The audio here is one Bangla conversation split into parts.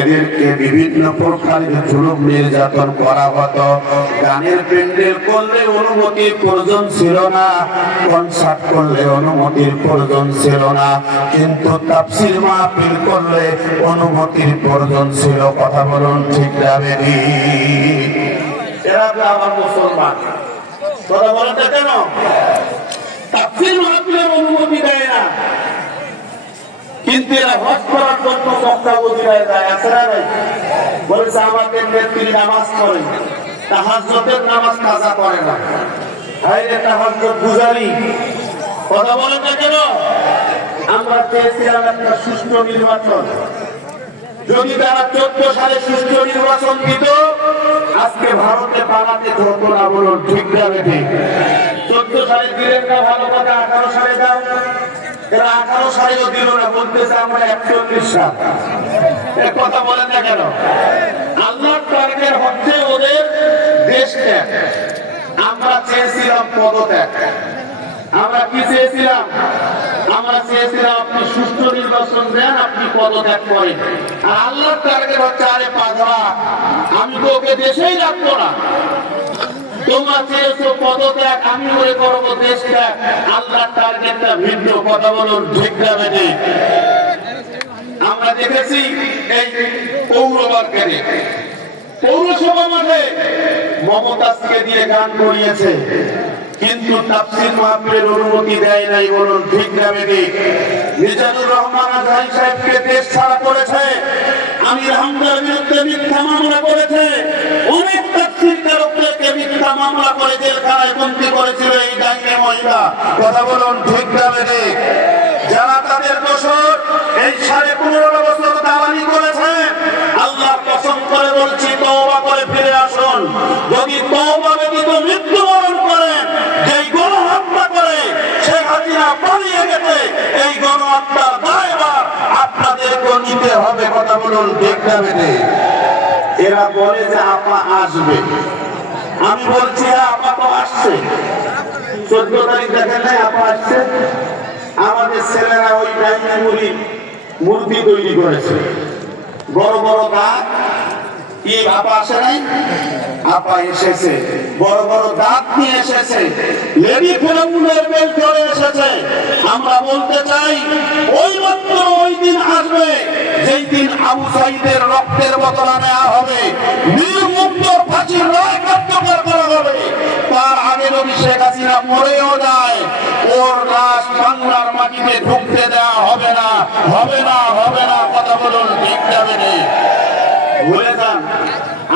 এদেরকে বিভিন্ন প্রকারের জুলুম নির্যাতন করা হতো। গানের প্যান্ডেল করলে অনুমতির প্রয়োজন ছিল না কনসার্ট করলে অনুমতির প্রয়োজন ছিল না, কিন্তু তাফসির মাহফিল করলে অনুমতির প্রয়োজন ছিল। কথা বলুন ঠিক যাবে এরা তো আবার মুসলমান। কথা বলেন কেন তাফসির মাহফিলের অনুমতি দেয় না কিন্তু এরা হজ করার জন্য মক্কা মদিনায় যায় না নাই? বলেছে আমাদের নেত্রী নামাজ পড়ে। তাহাজ্জতের নামাজ কাজা করে না। হাই রে তাহাজ্জত গুজারি কথা বলেন না কেন আমরা চেয়েছিলাম একটা সুষ্ঠু নির্বাচন। যদি তারা চোদ্দ সালে সুষ্ঠু নির্বাচন দিত, আজকে ভারতে পালাতে হতো না বলুন, ঠিক যাবে ঠিক? চোদ্দ সালে দিলেন না, ভালো কথা, আঠারো সালে দাও এরা আঠারো সালেও দিল না বলতেছে, আমরা একচল্লিশ সাল। এ কথা বলেন না কেন? আল্লাহ টার্গেট হচ্ছে ওদের দেশ ত্যাগ। আমরা চেয়েছিলাম পদত্যাগ। আমরা কি চেয়েছিলাম? আমরা চেয়েছিলাম আপনি সুষ্ঠু নির্বাচন দেন, আপনি পদত্যাগ করেন। আর আল্লাহ টার্গেট হচ্ছে আরে পাধরা আমি তো ওকে দেশেই রাখব না। তোমরা চেয়েছো পদত্যাগ, আমি মনে করব দেশ ত্যাগ আল্লাহ টার্গেটটা ভিন্ন কথা বলুন, ঠিক যাবে আমরা দেখেছি এই পৌরবার্গের পৌরসভা মাঠে মমতাজকে দিয়ে গান করিয়েছে। কিন্তু তাফসির মাহফিলের অনুমতি দেয় নাই বলুন, ঠিক না বেদি মিজানুর রহমান আজহারি সাহেবকে দেশ ছাড়া করেছে। আমির হামদার বিরুদ্ধে মিথ্যা মামলা করেছে। অনেক তাফসির কারকদেরকে মিথ্যা মামলা করে জেলখানায় বন্দী করেছিল এই ডাইনে মহিলা। কথা বলুন, ঠিক না ঠিক এই গণহত্যার দায়ভার আপনাদেরকে নিতে হবে কথা বলুন দেখতে এরা বলে যে আপা আসবে। আমি বলছি হ্যাঁ, আপা তো আসছে। চোদ্দ তারিখ দেখেন নাই আপা আসছে। আমাদের ছেলেরা ওই ডাইনি মুড়ি মূর্তি তৈরি করেছে। বড় বড় দাঁত কি আপা আসে নাই? আপা এসেছে। বড় বড় দাঁত নিয়ে এসেছে। লেডি ফেরাউনের বেল চলে এসেছে। আমরা বলতে চাই, ওই মাত্র ওই দিন আসবে, যেই দিন আবু সাইদের রক্তের বদলা নেওয়া হবে। নির্মুক্ত ফাঁসির রায় কার্যকর করা হবে। তার আগে যদি শেখ হাসিনা মরেও যায়, ওর লাশ বাংলার মাটিতে ঢুকতে দেওয়া হবে না হবে না হবে না, কথা বলুন ঠিক যাবে ভুলে যান।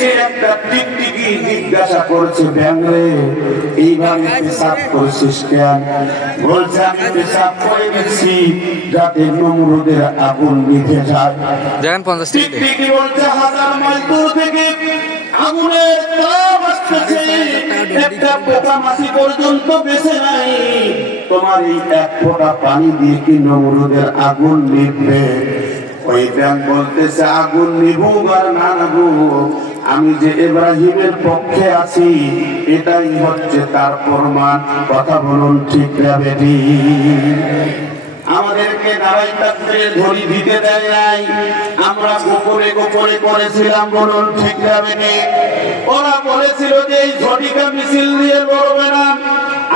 মধ্যে একটা টিকটিকি জিজ্ঞাসা করছে ব্যাং রে এইভাবে পেশাব করছিস কেন? বলছে আমি পেশাব করে দিচ্ছি যাতে নমরুদের আগুন যায়। দেখেন পঞ্চাশ টিকটিকি। বলছে হাজার মাইল দূর থেকে আগুনের তাপ আসতেছে। একটা পোকা মাছি পর্যন্ত বেঁচে নাই। তোমার এই এক ফোঁটা পানি দিয়ে কি নমরুদের আগুন নিভবে? ওই ব্যাং বলতেছে আগুন নিভুক আর না নিভুক। আমি যে ইব্রাহিমের পক্ষে আছি, এটাই হচ্ছে তার প্রমাণ। কথা বলুন ঠিক বেটি? আমাদেরকে দাঁড়াই থাকতে ধরি দিতে দেয় নাই। আমরা গোপনে গোপনে করেছিলাম, বলুন ঠিক যাবে। ওরা বলেছিল যে এই ঝটিকা মিছিল দিয়ে লড়বে না।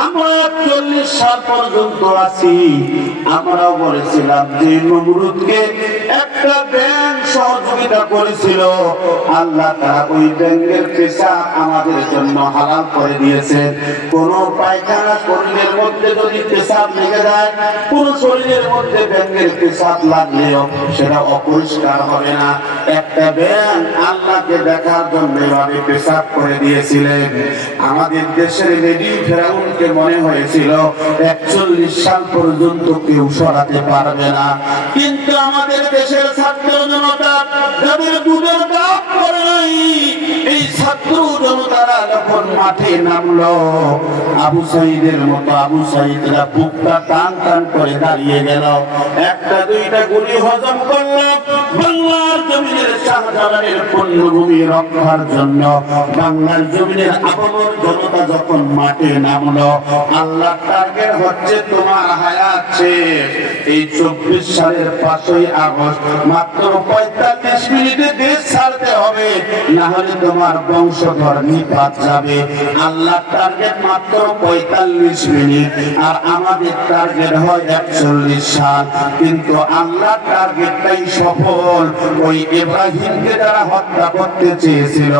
আমরা চল্লিশ সাল পর্যন্ত আছি। আমরাও বলেছিলাম যে নমরুদকে একটা সহযোগিতা করেছিল, আল্লাহ তারা ওই ব্যাংকের পেশা আমাদের জন্য হালাল করে দিয়েছে। কোন পায়খানা শরীরের মধ্যে যদি পেশাব লেগে যায়, কোন শরীরের মধ্যে ব্যাংকের পেশাব লাগলেও সেটা অপরিষ্কার হবে না। একটা ব্যায়াম আল্লাহকে দেখার জন্য এভাবে পেশাব করে দিয়েছিলেন। আমাদের দেশের রেডিও ফেরাউনকে মনে হয়েছিল, একচল্লিশ সাল পর্যন্ত কেউ সরাতে পারবে না। কিন্তু আমাদের দেশের ছাত্র জনতা, যাদের দুধের কাপ করে নাই যখন মাঠে নামলো, আবু সাইদের মতো আবু সাইদরা বুকটা টান টান করে দাঁড়িয়ে গেল। একটা দুইটা গুলি হজম করল। বাংলার জমিনের শাহজালালের পণ্যভূমি রক্ষার জন্য বাংলার জমিনের আপামর জনতা যখন মাঠে নামলো আল্লাহ টার্গেট হচ্ছে তোমার হায়াত শেষ। এই চব্বিশ সালের পাঁচই আগস্ট মাত্র পঁয়তাল্লিশ মিনিটে দেশ ছাড়তে হবে। না হলে তোমার বংশধর নিপাত যাবে। আল্লাহ টার্গেট মাত্র পঁয়তাল্লিশ মিনিট, আর আমাদের টার্গেট হয় একচল্লিশ সাল। কিন্তু আল্লাহ টার্গেটটাই সফল। ওই ইব্রাহিমকে যারা হত্যা করতে চেয়েছিল,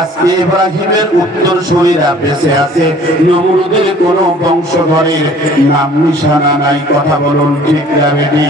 আজকে ইব্রাহিমের উত্তর শরীরা বেঁচে আছে। নমরুদের কোনো বংশধরের নাম নিশানা নাই। কথা বলুন ঠিক না বেটি?